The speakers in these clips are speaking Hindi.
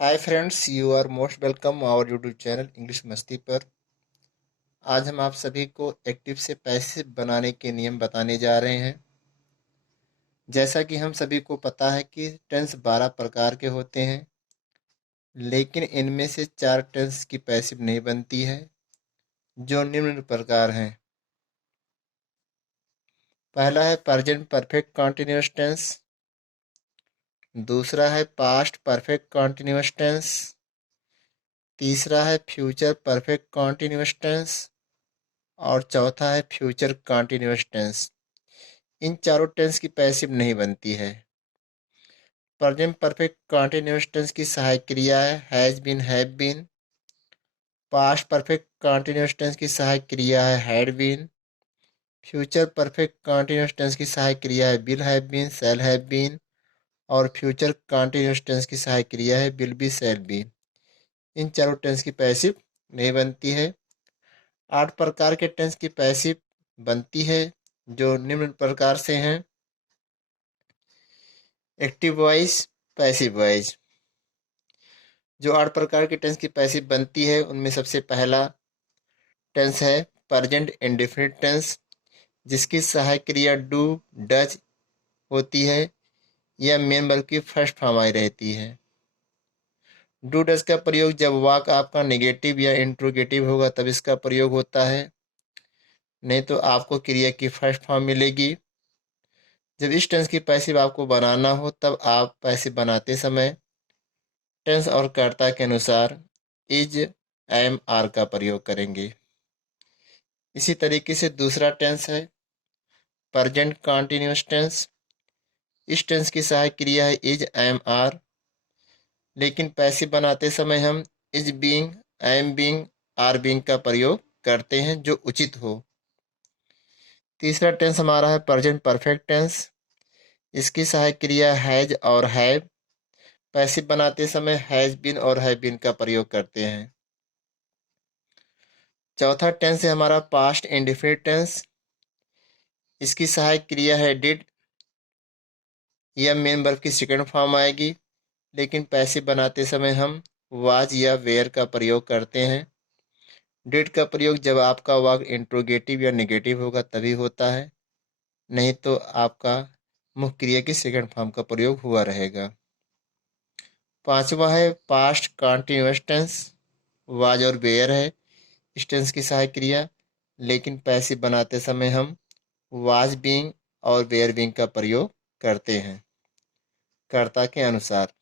Hi friends, you are most welcome our YouTube channel English Masti पर। आज हम आप सभी को एक्टिव से पैसिव बनाने के नियम बताने जा रहे हैं। जैसा कि हम सभी को पता है कि टेंस 12 प्रकार के होते हैं, लेकिन इनमें से 4 टेंस की पैसिव नहीं बनती है, जो निम्न प्रकार हैं। पहला है प्रेजेंट परफेक्ट कॉन्टिन्यूअस टेंस। दूसरा है पास्ट परफेक्ट कॉन्टिन्यूअस टेंस। तीसरा है फ्यूचर परफेक्ट कॉन्टिन्यूअस टेंस और चौथा है फ्यूचर कॉन्टिन्यूअस टेंस। इन चारों टेंस की पैसिव नहीं बनती है। प्रेजेंट परफेक्ट कॉन्टिन्यूअस टेंस की सहायक क्रिया है has been, have been. Past perfect continuous tense की सहायक क्रिया है had been. Future perfect continuous tense की सहायक क्रिया है will have been, shall have been. और फ्यूचर कॉन्टिन्यूअस टेंस की सहायक क्रिया है विल बी, शैल बी। इन चारों टेंस की पैसिव नहीं बनती है। 8 प्रकार के टेंस की पैसिव बनती है, जो निम्न प्रकार से हैं। Active voice, passive voice. जो 8 प्रकार के टेंस की पैसिव बनती है, उनमें सबसे पहला टेंस है प्रेजेंट इंडेफिनिट टेंस, जिसकी सहायक क्रिया डू, डज होती है या मेन वर्ब की फर्स्ट फॉर्म आई रहती है। डू डज का प्रयोग जब वाक्य आपका नेगेटिव या इंट्रोगेटिव होगा तब इसका प्रयोग होता है, नहीं तो आपको क्रिया की फर्स्ट फॉर्म मिलेगी। जब इस टेंस की पैसिव आपको बनाना हो तब आप पैसिव बनाते समय टेंस और कर्ता के अनुसार इज, एम, आर का प्रयोग करेंगे। इसी तरीके से दूसरा टेंस है प्रेजेंट कॉन्टिन्यूअस टेंस। इस टेंस की सहायक क्रिया है इज, एम, आर, लेकिन पैसिव बनाते समय हम is being, am being, are being का प्रयोग करते हैं, जो उचित हो। तीसरा टेंस हमारा है प्रेजेंट परफेक्ट टेंस। इसकी सहायक क्रिया हैज और हैव। पैसिव बनाते समय हैज बीन और हैव बीन का प्रयोग करते हैं। चौथा टेंस है हमारा पास्ट इंडेफिनिट टेंस। इसकी सहायक क्रिया है डिड या मेन वर्ब की सेकंड फॉर्म आएगी, लेकिन पैसिव बनाते समय हम वाज या वेयर का प्रयोग करते हैं। डिड का प्रयोग जब आपका वाक्य इंट्रोगेटिव या नेगेटिव होगा तभी होता है, नहीं तो आपका मुख्य क्रिया की सेकंड फॉर्म का प्रयोग हुआ रहेगा। पांचवा है पास्ट कॉन्टिन्यूअस टेंस। वाज और वेयर है इस टेंस की सहायक क्रिया, लेकिन पैसिव बनाते समय हम वाज बीइंग और वेयर बीइंग का प्रयोग करते हैं कर्ता के अनुसार।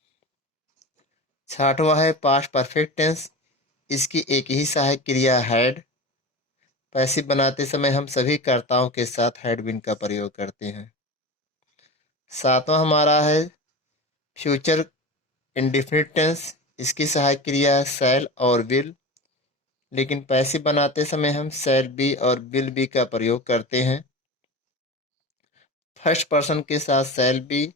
छठवां है पास्ट परफेक्ट टेंस। इसकी एक ही सहायक क्रिया हैड। पैसिव बनाते समय हम सभी कर्ताओं के साथ हैड बीन का प्रयोग करते हैं। सातवां हमारा है फ्यूचर इंडेफिनिट टेंस। इसकी सहायक क्रिया है शैल और विल, लेकिन पैसिव बनाते समय हम शैल बी और विल बी का प्रयोग करते हैं। फर्स्ट पर्सन के साथ शैल बी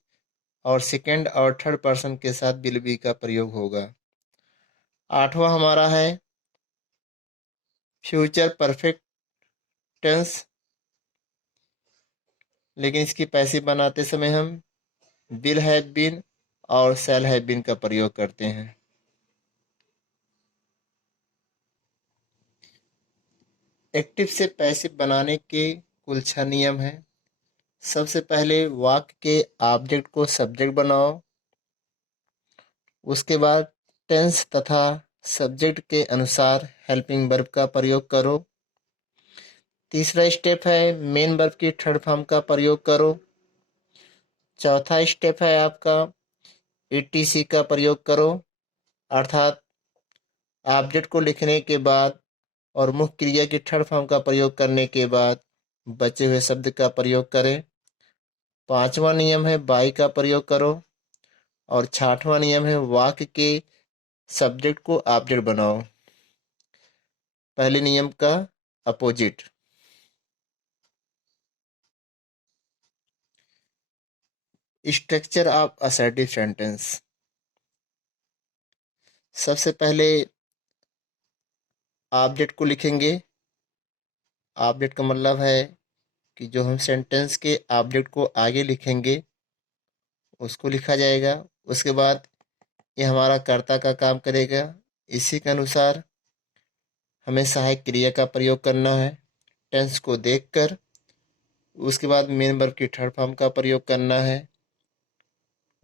और सेकंड और थर्ड पर्सन के साथ विल बी का प्रयोग होगा। आठवां हमारा है फ्यूचर परफेक्ट टेंस, लेकिन इसकी पैसिव बनाते समय हम विल हैव बीन और शैल हैव बीन का प्रयोग करते हैं। एक्टिव से पैसिव बनाने के कुल 6 नियम हैं। सबसे पहले वाक्य के ऑब्जेक्ट को सब्जेक्ट बनाओ। उसके बाद टेंस तथा सब्जेक्ट के अनुसार हेल्पिंग वर्ब का प्रयोग करो। तीसरा स्टेप है मेन वर्ब की थर्ड फॉर्म का प्रयोग करो। चौथा स्टेप है आपका ईटीसी का प्रयोग करो, अर्थात ऑब्जेक्ट को लिखने के बाद और मुख्य क्रिया की थर्ड फॉर्म का प्रयोग करने के बाद बचे हुए शब्द का प्रयोग करें। पांचवा नियम है बाई का प्रयोग करो और छठवां नियम है वाक्य के सब्जेक्ट को ऑब्जेक्ट बनाओ, पहले नियम का opposite. Structure of assertive sentence. सबसे पहले ऑब्जेक्ट को लिखेंगे। ऑब्जेक्ट का मतलब है कि जो हम सेंटेंस के ऑब्जेक्ट को आगे लिखेंगे उसको लिखा जाएगा। उसके बाद ये हमारा कर्ता का काम करेगा। इसी के अनुसार हमें सहायक क्रिया का प्रयोग करना है टेंस को देखकर। उसके बाद मेन वर्ब की थर्ड फॉर्म का प्रयोग करना है।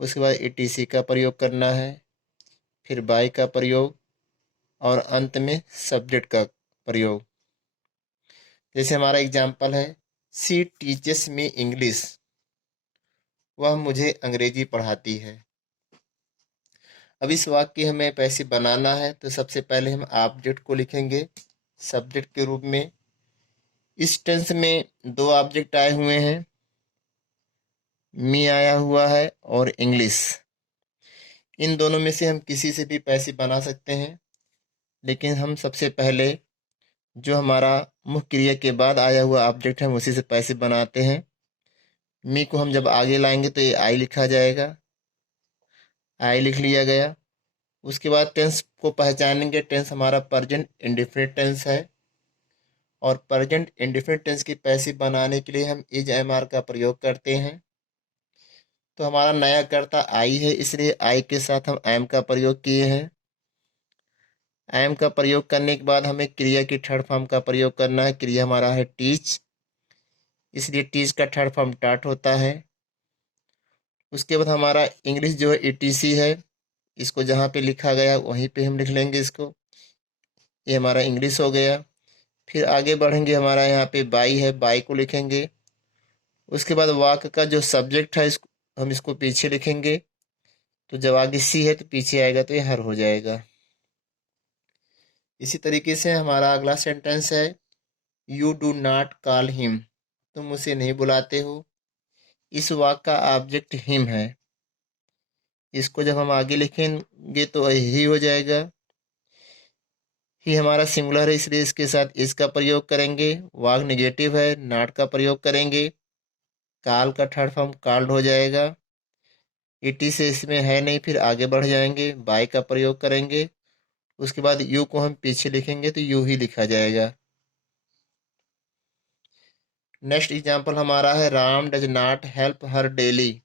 उसके बाद ईटीसी का प्रयोग करना है, फिर बाय का प्रयोग और अंत में सब्जेक्ट का प्रयोग। जैसे हमारा एग्जाम्पल है, सी टीचेस मी इंग्लिश, वह मुझे अंग्रेजी पढ़ाती है। अब इस वाक्य की हमें पैसे बनाना है तो सबसे पहले हम ऑब्जेक्ट को लिखेंगे सब्जेक्ट के रूप में। इस टेंस में दो ऑब्जेक्ट आए हुए हैं, मी आया हुआ है और इंग्लिश। इन दोनों में से हम किसी से भी पैसे बना सकते हैं, लेकिन हम सबसे पहले जो हमारा मुख्य क्रिया के बाद आया हुआ ऑब्जेक्ट है उसी से पैसे बनाते हैं। मी को हम जब आगे लाएंगे तो ये आई लिखा जाएगा, आई लिख लिया गया। उसके बाद टेंस को पहचानेंगे, टेंस हमारा प्रेजेंट इंडेफिनिट टेंस है और प्रेजेंट इंडेफिनिट टेंस की पैसिव बनाने के लिए हम इज एम आर का प्रयोग करते हैं। तो हमारा नया कर्ता आई है, इसलिए आई के साथ हम एम का प्रयोग किए हैं। एम का प्रयोग करने के बाद हमें क्रिया की थर्ड फॉर्म का प्रयोग करना है। क्रिया हमारा है टीच, इसलिए टीच का थर्ड फॉर्म टाट होता है। उसके बाद हमारा इंग्लिश जो है ईटीसी है, इसको जहाँ पे लिखा गया वहीं पे हम लिख लेंगे इसको। ये हमारा इंग्लिश हो गया। फिर आगे बढ़ेंगे, हमारा यहाँ पे बाई है, बाई को लिखेंगे। उसके बाद वाक्य का जो सब्जेक्ट है इसको हम इसको पीछे लिखेंगे। तो जब आगे सी है तो पीछे आएगा तो ये हर हो जाएगा। इसी तरीके से हमारा अगला सेंटेंस है, you do not call him, तुम उसे नहीं बुलाते हो। इस वाक्य का ऑब्जेक्ट हिम है, इसको जब हम आगे लिखेंगे तो ही हो जाएगा। ही हमारा सिंगुलर है, इसलिए इसके साथ इसका प्रयोग करेंगे। वाक निगेटिव है, नॉट का प्रयोग करेंगे। काल का थर्ड फॉर्म कॉल्ड हो जाएगा। इटी से इसमें है नहीं, फिर आगे बढ़ जाएंगे, बाय का प्रयोग करेंगे। उसके बाद यू को हम पीछे लिखेंगे तो यू ही लिखा जाएगा। नेक्स्ट एग्जाम्पल हमारा है, Ram does not help her daily,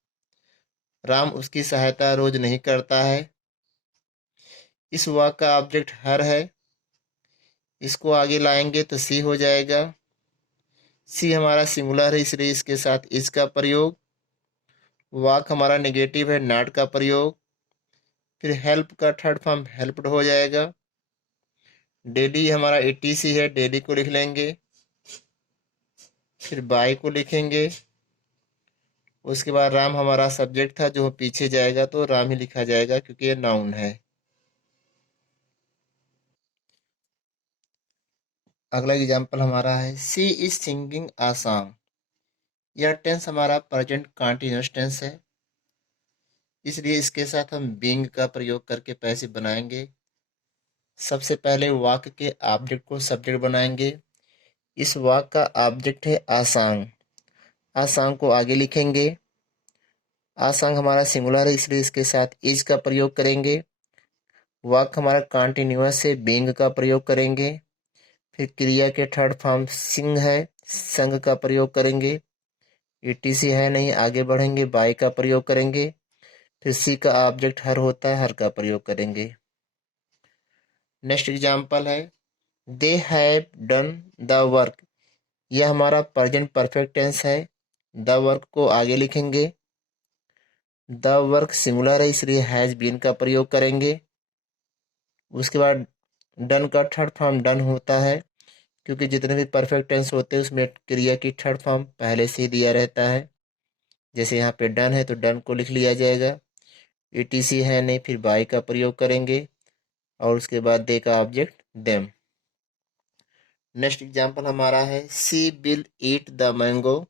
Ram उसकी सहायता रोज नहीं करता है। इस वाक्य का ऑब्जेक्ट हर है, इसको आगे लाएंगे तो सी हो जाएगा। सी हमारा सिंगुलर है, इसलिए इसके साथ इसका प्रयोग। वाक हमारा नेगेटिव है, नॉट का प्रयोग। फिर हेल्प का थर्ड फॉर्म हेल्प्ड हो जाएगा। डेली हमारा एटीसी है, डेली को लिख लेंगे। फिर बाय को लिखेंगे। उसके बाद राम हमारा सब्जेक्ट था जो पीछे जाएगा तो राम ही लिखा जाएगा क्योंकि ये नाउन है। अगला एग्जाम्पल हमारा है, सी इज सिंगिंग आ सॉन्ग। यह टेंस हमारा प्रेजेंट कंटीन्यूअस टेंस है, इसलिए इसके साथ हम बीइंग का प्रयोग करके पैसिव बनाएंगे। सबसे पहले वाक्य के ऑब्जेक्ट को सब्जेक्ट बनाएंगे। इस वाक्य का ऑब्जेक्ट है आसांग, आसांग को आगे लिखेंगे। आसांग हमारा सिंगुलर है, इसलिए इसके साथ इज का प्रयोग करेंगे। वाक्य हमारा कंटीन्यूअस है, बीइंग का प्रयोग करेंगे। फिर क्रिया के थर्ड फॉर्म सिंग है, संग का प्रयोग करेंगे। ईटीसी है नहीं, आगे बढ़ेंगे, बाय का प्रयोग करेंगे। फिर सी का ऑब्जेक्ट हर होता है, हर का प्रयोग करेंगे। नेक्स्ट एग्जाम्पल है, they have done the work. यह हमारा प्रेजेंट परफेक्ट टेंस है। द वर्क को आगे लिखेंगे। द वर्क सिंगुलर है, इसलिए हैज बीन का प्रयोग करेंगे। उसके बाद डन का थर्ड फॉर्म डन होता है, क्योंकि जितने भी परफेक्ट टेंस होते हैं उसमें क्रिया की थर्ड फॉर्म पहले से ही दिया रहता है। जैसे यहाँ पे डन है तो डन को लिख लिया जाएगा। ईटीसी है नहीं, फिर बाय का प्रयोग करेंगे और उसके बाद दे का ऑब्जेक्ट देम। नेक्स्ट एग्जाम्पल हमारा है, सी विल ईट द मैंगो।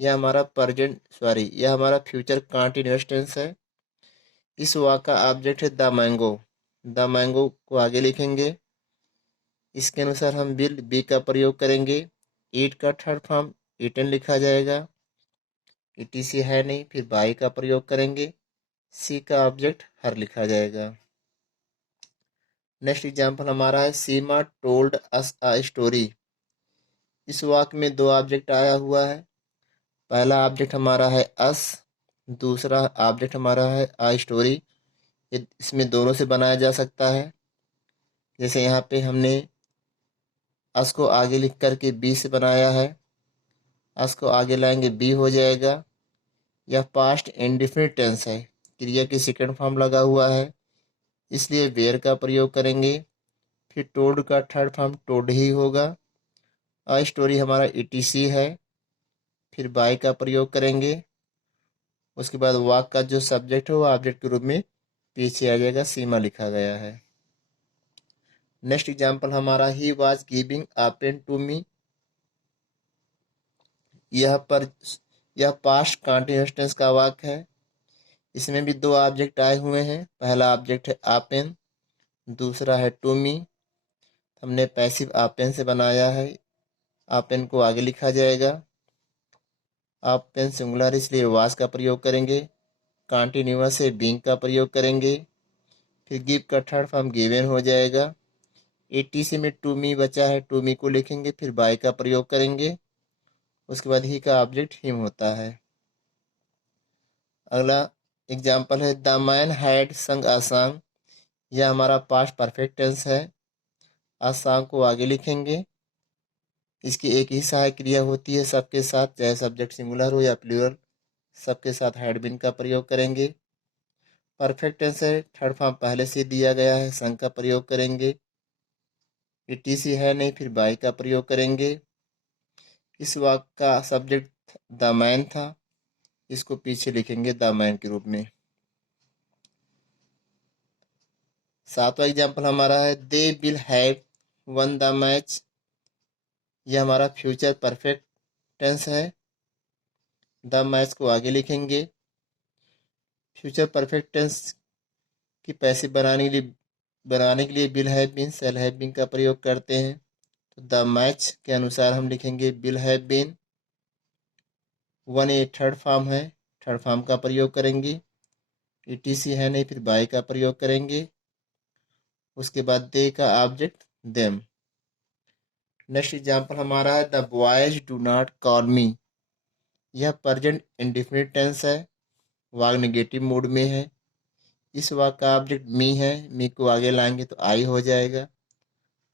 यह हमारा फ्यूचर कंटीन्यूअस टेंस है। इस वाक्य का ऑब्जेक्ट है द मैंगो। द मैंगो को आगे लिखेंगे। इसके अनुसार हम विल बी का प्रयोग करेंगे। ईट का थर्ड फॉर्म ईटन लिखा जाएगा। ईटीसी है नहीं, फिर बाई का प्रयोग करेंगे। सी का ऑब्जेक्ट हर लिखा जाएगा। नेक्स्ट एग्जाम्पल हमारा है, सीमा टोल्ड अस अ स्टोरी। इस वाक्य में दो ऑब्जेक्ट आया हुआ है। पहला ऑब्जेक्ट हमारा है अस, दूसरा ऑब्जेक्ट हमारा है आ स्टोरी। इसमें दोनों से बनाया जा सकता है। जैसे यहाँ पे हमने अस को आगे लिख करके बी से बनाया है, अस को आगे लाएंगे बी हो जाएगा। यह पास्ट इंडेफिनिट टेंस है, क्रिया की सेकंड फॉर्म लगा हुआ है, इसलिए वेयर का प्रयोग करेंगे। फिर टोल्ड का थर्ड फॉर्म टोल्ड ही होगा। अ स्टोरी हमारा ईटीसी है, फिर बाय का प्रयोग करेंगे। उसके बाद वाक का जो सब्जेक्ट है वो ऑब्जेक्ट के रूप में पीछे आ जाएगा, सीमा लिखा गया है। नेक्स्ट एग्जाम्पल हमारा ही was giving a pen to me. यह पास्ट कंटीन्यूअस टेंस का वाक्य है। इसमें भी दो ऑब्जेक्ट आए हुए हैं। पहला ऑब्जेक्ट है आ पेन, दूसरा है टू मी। हमने पैसिव आ पेन से बनाया है। आ पेन को आगे लिखा जाएगा। आ पेन सिंगुलर इसलिए वाज का प्रयोग करेंगे। कंटीन्यूअस से बीइंग का प्रयोग करेंगे। फिर गिव का थर्ड फॉर्म गिवन हो जाएगा। एटीसी में टू मी बचा है, टू मी को लिखेंगे, फिर बाय का प्रयोग करेंगे। उसके बाद ही का ऑब्जेक्ट हिम होता है। अगला एग्जाम्पल है द मैन हैड संग अ सॉन्ग। यह हमारा पास्ट परफेक्ट टेंस है। अ सॉन्ग को आगे लिखेंगे। इसकी एक ही सहायक क्रिया होती है सबके साथ, चाहे सब्जेक्ट सिंगुलर हो या प्लूरल, सबके साथ हैड बीन का प्रयोग करेंगे। परफेक्ट टेंस है, थर्ड फॉर्म पहले से दिया गया है, संग का प्रयोग करेंगे। ईटीसी है नहीं, फिर बाय का प्रयोग करेंगे। इस वाक्य का सब्जेक्ट द मैन था, इसको पीछे लिखेंगे द मैन के रूप में। सातवां एग्जाम्पल हमारा है they will have won the match. यह हमारा फ्यूचर परफेक्ट टेंस है। द मैच को आगे लिखेंगे। फ्यूचर परफेक्ट टेंस की पैसिव बनाने के लिए will have been, shall have been का प्रयोग करते हैं। तो द मैच के अनुसार हम लिखेंगे will have been. Won a third form है, थर्ड फॉर्म का प्रयोग करेंगे। ईटीसी है नहीं, फिर बाय का प्रयोग करेंगे। उसके बाद दे का ऑब्जेक्ट देम। नेक्स्ट एग्जाम्पल हमारा है the boys do not call मी। यह प्रेजेंट इंडेफिनिट टेंस है, वाक नेगेटिव मोड में है। इस वाक का ऑब्जेक्ट मी है, मी को आगे लाएंगे तो आई हो जाएगा।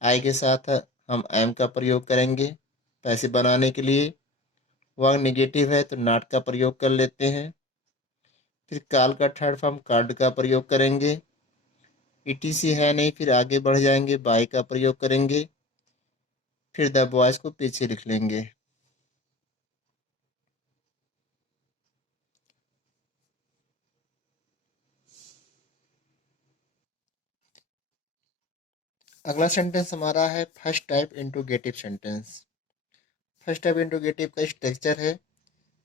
आई के साथ हम एम का प्रयोग करेंगे पैसे बनाने के लिए। वाक नेगेटिव है तो नॉट का प्रयोग कर लेते हैं। फिर काल का थर्ड फॉर्म कार्ड का प्रयोग करेंगे। ईटीसी है नहीं, फिर आगे बढ़ जाएंगे, बाय का प्रयोग करेंगे। फिर द बॉयज को पीछे लिख लेंगे। अगला सेंटेंस हमारा है first type interrogative sentence. First type interrogative का स्ट्रक्चर है,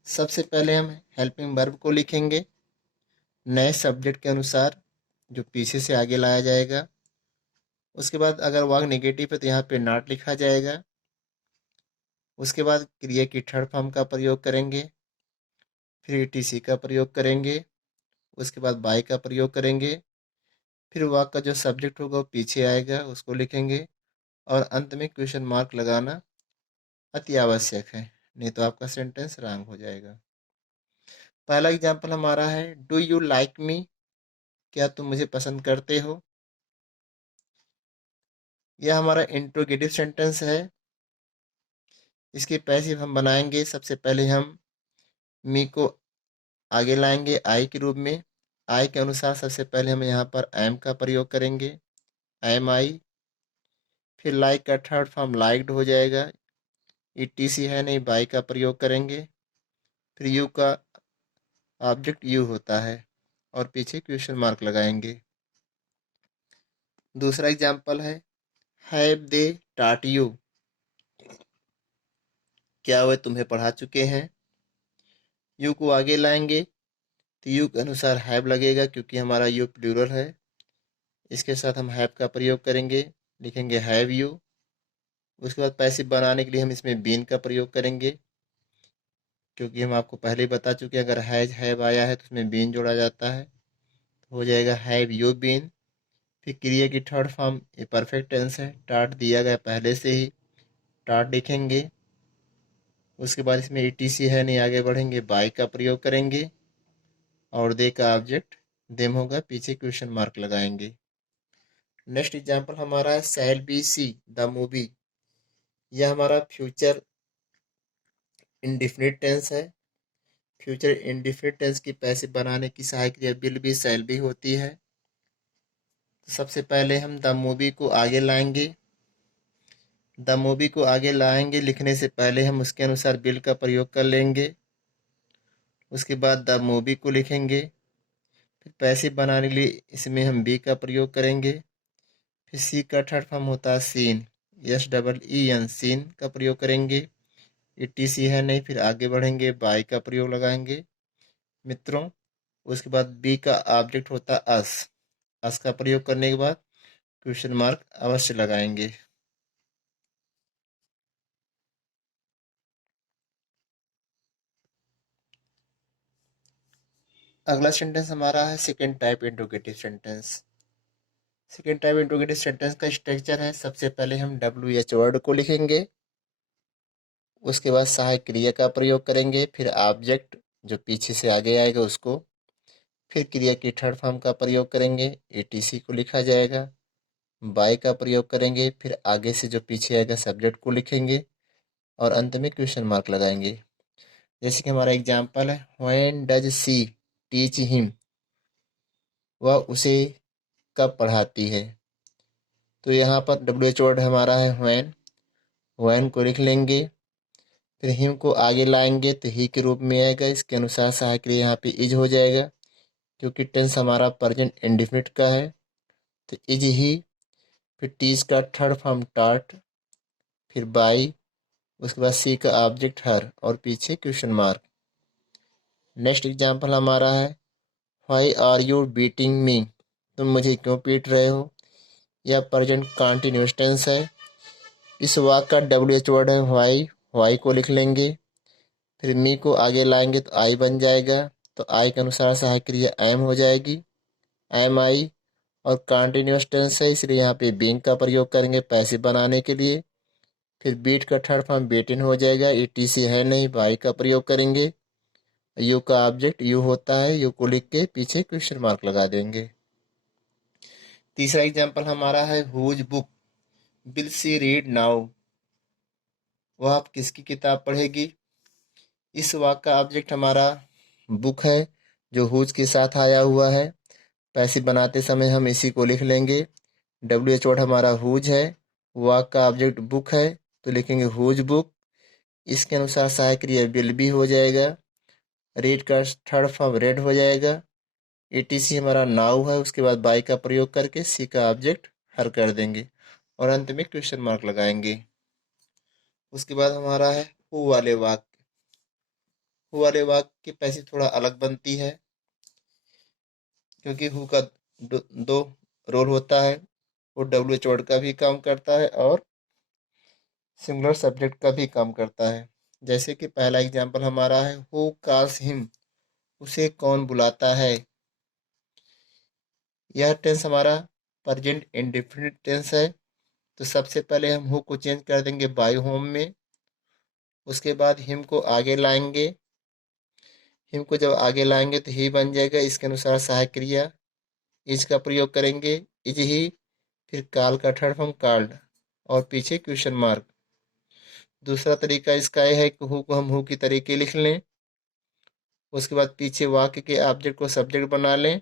सबसे पहले हम हेल्पिंग वर्ब को लिखेंगे नए सब्जेक्ट के अनुसार जो पीछे से आगे लाया जाएगा। उसके बाद अगर वाक नेगेटिव है तो यहाँ पे नॉट लिखा जाएगा। उसके बाद क्रिया की थर्ड फॉर्म का प्रयोग करेंगे, फिर ईटीसी का प्रयोग करेंगे। उसके बाद बाय का प्रयोग करेंगे। फिर वाक का जो सब्जेक्ट होगा वो पीछे आएगा, उसको लिखेंगे। और अंत में क्वेश्चन मार्क लगाना अति आवश्यक है, नहीं तो आपका सेंटेंस रॉन्ग हो जाएगा। पहला एग्जाम्पल हमारा है डू यू लाइक मी। क्या तुम मुझे पसंद करते हो। यह हमारा इंट्रोगेटिव सेंटेंस है। इसके पैसिव हम बनाएंगे। सबसे पहले हम मी को आगे लाएंगे आई के रूप में। आई के अनुसार सबसे पहले हम यहाँ पर एम का प्रयोग करेंगे, एम आई। फिर लाइक का थर्ड फॉर्म लाइक्ड हो जाएगा। ईटीसी है नहीं, बाई का प्रयोग करेंगे। फिर यू का ऑब्जेक्ट यू होता है और पीछे क्वेश्चन मार्क लगाएंगे। दूसरा एग्जाम्पल है हैव दे टॉट यू। क्या वह तुम्हें पढ़ा चुके हैं। यू को आगे लाएंगे तो यू के अनुसार हैव लगेगा क्योंकि हमारा यू प्लूरल है। इसके साथ हम हैव का प्रयोग करेंगे, लिखेंगे हैव यू। उसके बाद पैसिव बनाने के लिए हम इसमें बीन का प्रयोग करेंगे, क्योंकि हम आपको पहले ही बता चुके हैं अगर हैज हैव आया है तो उसमें बीन जोड़ा जाता है, तो हो जाएगा हैव यू बीन। फिर क्रिया की थर्ड फॉर्म ये परफेक्ट टेंस है, टाट दिया गया पहले से ही, टाट लिखेंगे। उसके बाद इसमें ईटीसी है नहीं, आगे बढ़ेंगे, बाय का प्रयोग करेंगे और दे का ऑब्जेक्ट देम होगा, पीछे क्वेश्चन मार्क लगाएंगे। नेक्स्ट एग्जाम्पल हमारा है shall be see the movie. यह हमारा फ्यूचर इंडिफिनिट टेंस है। फ्यूचर इंडिफिनिट टेंस की पैसिव बनाने की सहायक क्रिया विल बी शैल बी होती है। तो सबसे पहले हम द मूवी को आगे लाएंगे। द मूवी को आगे लाएंगे लिखने से पहले हम उसके अनुसार विल का प्रयोग कर लेंगे। उसके बाद द मूवी को लिखेंगे। फिर पैसिव बनाने के लिए इसमें हम बी का प्रयोग करेंगे। फिर सी का थर्ड फॉर्म होता है सीन, SEEN, सीन का प्रयोग करेंगे। ETC है नहीं, फिर आगे बढ़ेंगे, बाई का प्रयोग लगाएंगे मित्रों। उसके बाद बी का ऑब्जेक्ट होता है अस का प्रयोग करने के बाद क्वेश्चन मार्क अवश्य लगाएंगे। अगला सेंटेंस हमारा है second type interrogative sentence. Second type interrogative sentence का स्ट्रक्चर है, सबसे पहले हम WH वर्ड को लिखेंगे। उसके बाद सहायक क्रिया का प्रयोग करेंगे, फिर ऑब्जेक्ट जो पीछे से आगे आएगा उसको, फिर क्रिया की थर्ड फॉर्म का प्रयोग करेंगे, ETC को लिखा जाएगा। बाय का प्रयोग करेंगे, फिर आगे से जो पीछे आएगा सब्जेक्ट को लिखेंगे और अंत में क्वेश्चन मार्क लगाएंगे। जैसे कि हमारा एग्जाम्पल है when does she teach him, वह उसे कब पढ़ाती है। तो यहाँ पर WH वर्ड हमारा है व्हेन को लिख लेंगे। फिर हिम को आगे लाएंगे तो ही के रूप में आएगा, इसके अनुसार सहायक क्रिया यहाँ पे इज हो जाएगा क्योंकि टेंस हमारा प्रेजेंट इंडेफिनिट का है। तो इज ही, फिर टीज का थर्ड फॉर्म टाट, फिर बाई, उसके बाद सी का ऑब्जेक्ट हर और पीछे क्वेश्चन मार्क। नेक्स्ट एग्जाम्पल हमारा है why are you beating me, तुम मुझे क्यों पीट रहे हो। यह प्रेजेंट कॉन्टिन्यूअस टेंस है। इस वाक्य का WH वर्ड है व्हाई को लिख लेंगे। फिर मी को आगे लाएंगे तो आई बन जाएगा। तो आई के अनुसार सहायक क्रिया एम हो जाएगी, एम आई। और कॉन्टिन्यूअस टेंस है इसलिए यहाँ पे बीइंग का प्रयोग करेंगे पैसिव बनाने के लिए। फिर बीट का थर्ड फॉर्म बीटिन हो जाएगा, ETC है नहीं, बाई का प्रयोग करेंगे। यू का ऑब्जेक्ट यू होता है, यू को लिख के पीछे क्वेश्चन मार्क लगा देंगे। तीसरा एग्जाम्पल हमारा है whose book will she read now, वह आप किसकी किताब पढ़ेगी। इस वाक्य का ऑब्जेक्ट हमारा बुक है जो हुज के साथ आया हुआ है। पैसिव बनाते समय हम इसी को लिख लेंगे। WH वर्ड हमारा हुज है, वाक्य का ऑब्जेक्ट बुक है तो लिखेंगे हुज बुक। इसके अनुसार सहायक क्रिया विल भी हो जाएगा, रीड का थर्ड फॉर्म रेड हो जाएगा। ETC हमारा नाउ है, उसके बाद बाई का प्रयोग करके सी का ऑब्जेक्ट हर कर देंगे और अंत में क्वेश्चन मार्क लगाएंगे। उसके बाद हमारा है हु वाले वाक्य। हु वाले वाक्य की पैसिव थोड़ा अलग बनती है क्योंकि हु का दो रोल होता है, वो WH वर्ड का भी काम करता है और सिंगुलर सब्जेक्ट का भी काम करता है। जैसे कि पहला एग्जाम्पल हमारा है हु कॉल्स हिम, उसे कौन बुलाता है। यह टेंस हमारा प्रेजेंट इंडेफिनिट टेंस है। तो सबसे पहले हम हु को चेंज कर देंगे बाय होम में। उसके बाद हिम को आगे लाएंगे। हिम को जब आगे लाएंगे तो ही बन जाएगा, इसके अनुसार सहायक क्रिया इज का प्रयोग करेंगे, इज ही। फिर काल का थर्ड फॉर्म काल्ड और पीछे क्वेश्चन मार्क। दूसरा तरीका इसका यह है कि हु को हम हु की तरीके लिख लें, उसके बाद पीछे वाक्य के ऑब्जेक्ट को सब्जेक्ट बना लें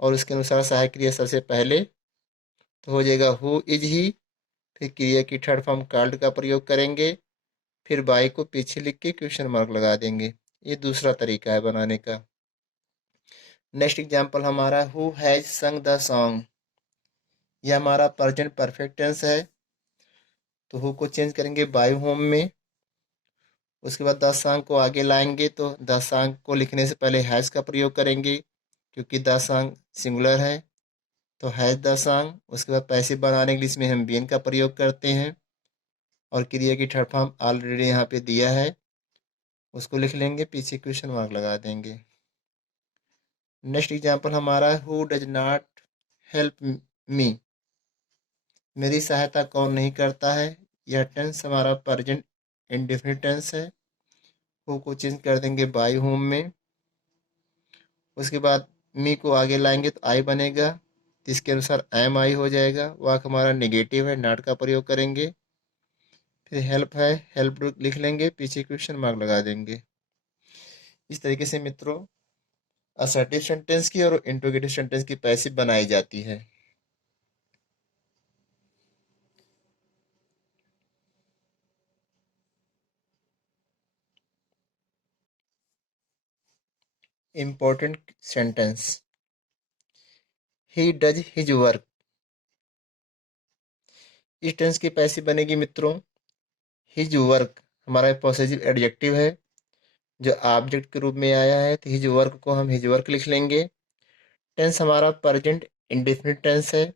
और उसके अनुसार सहायक क्रिया सबसे पहले तो हो जाएगा हु इज ही। फिर क्रिया की थर्ड फॉर्म काल्ड का प्रयोग करेंगे, फिर बाई को पीछे लिख के क्वेश्चन मार्क लगा देंगे। ये दूसरा तरीका है बनाने का। नेक्स्ट एग्जाम्पल हमारा हु हैज संग द सॉन्ग। यह हमारा प्रेजेंट परफेक्ट टेंस है। तो हु को चेंज करेंगे बाय होम में। उसके बाद द सॉन्ग को आगे लाएंगे तो द सॉन्ग को लिखने से पहले हैज का प्रयोग करेंगे क्योंकि द सॉन्ग सिंगुलर है। तो हैज द सॉन्ग। उसके बाद पैसिव बनाने के लिए इसमें हम बीन का प्रयोग करते हैं और क्रिया की थर्ड फॉर्म ऑलरेडी यहाँ पे दिया है, उसको लिख लेंगे, पीछे क्वेश्चन मार्क लगा देंगे। नेक्स्ट एग्जाम्पल हमारा who does not help me, मेरी सहायता कौन नहीं करता है। यह टेंस हमारा प्रेजेंट इंडेफिनिट टेंस है। हु को चेंज कर देंगे बाय होम में। उसके बाद मी को आगे लाएंगे तो आई बनेगा, तो इसके अनुसार एम आई हो जाएगा। वाक हमारा निगेटिव है, नॉट का प्रयोग करेंगे। फिर हेल्प है, हेल्प लिख लेंगे, पीछे क्वेश्चन मार्क लगा देंगे। इस तरीके से मित्रों असर्टिव सेंटेंस की और इंट्रोगेटिव सेंटेंस की पैसिव बनाई जाती है। Important sentence, he does his work. इस टेंस की पैसिव बनेगी मित्रों हिज वर्क। हमारा पॉसेसिव एडजेक्टिव है जो ऑब्जेक्ट के रूप में आया है, तो हिज वर्क को हम हिज वर्क लिख लेंगे। टेंस हमारा प्रेजेंट इंडेफिनिट टेंस है।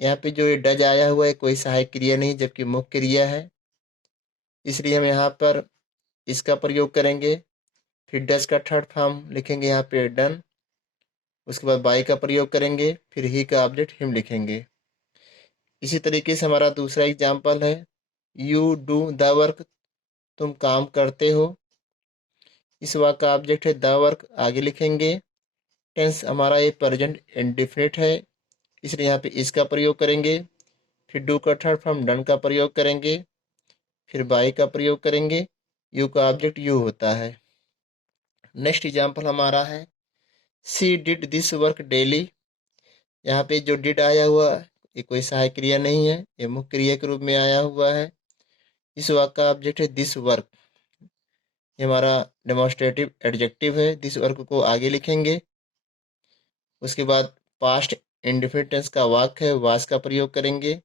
यहाँ पे जो ये डज आया हुआ है कोई सहायक क्रिया नहीं जबकि मुख्य क्रिया है, इसलिए हम यहाँ पर इसका प्रयोग करेंगे। फिर डज का थर्ड फॉर्म लिखेंगे यहाँ पे डन, उसके बाद बाई का प्रयोग करेंगे, फिर ही का ऑब्जेक्ट हिम लिखेंगे। इसी तरीके से हमारा दूसरा एग्जाम्पल है यू डू द वर्क, तुम काम करते हो। इस वाक्य का ऑब्जेक्ट है द वर्क, आगे लिखेंगे। टेंस हमारा ये प्रेजेंट इंडेफिनिट है, इसलिए यहाँ पे इसका प्रयोग करेंगे। फिर डू का थर्ड फॉर्म डन का प्रयोग करेंगे, फिर बाई का प्रयोग करेंगे। यू का ऑब्जेक्ट यू होता है। नेक्स्ट एग्जाम्पल हमारा है सी डिड दिस वर्क डेली। यहाँ पे जो डिड आया हुआ ये कोई सहायक क्रिया नहीं है, ये मुख्य क्रिया के रूप में आया हुआ है। इस वाक्य का ऑब्जेक्ट है दिस वर्क, ये हमारा डेमोन्स्ट्रेटिव एडजेक्टिव है। दिस वर्क को आगे लिखेंगे। उसके बाद पास्ट इंडेफिनिट टेंस का वाक्य है वास का प्रयोग करेंगे।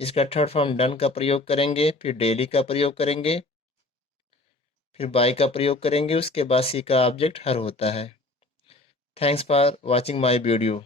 इसका थर्ड फॉर्म डन का प्रयोग करेंगे, फिर डेली का प्रयोग करेंगे, फिर बाय का प्रयोग करेंगे। उसके बाद सी का ऑब्जेक्ट हर होता है। Thanks for watching my video.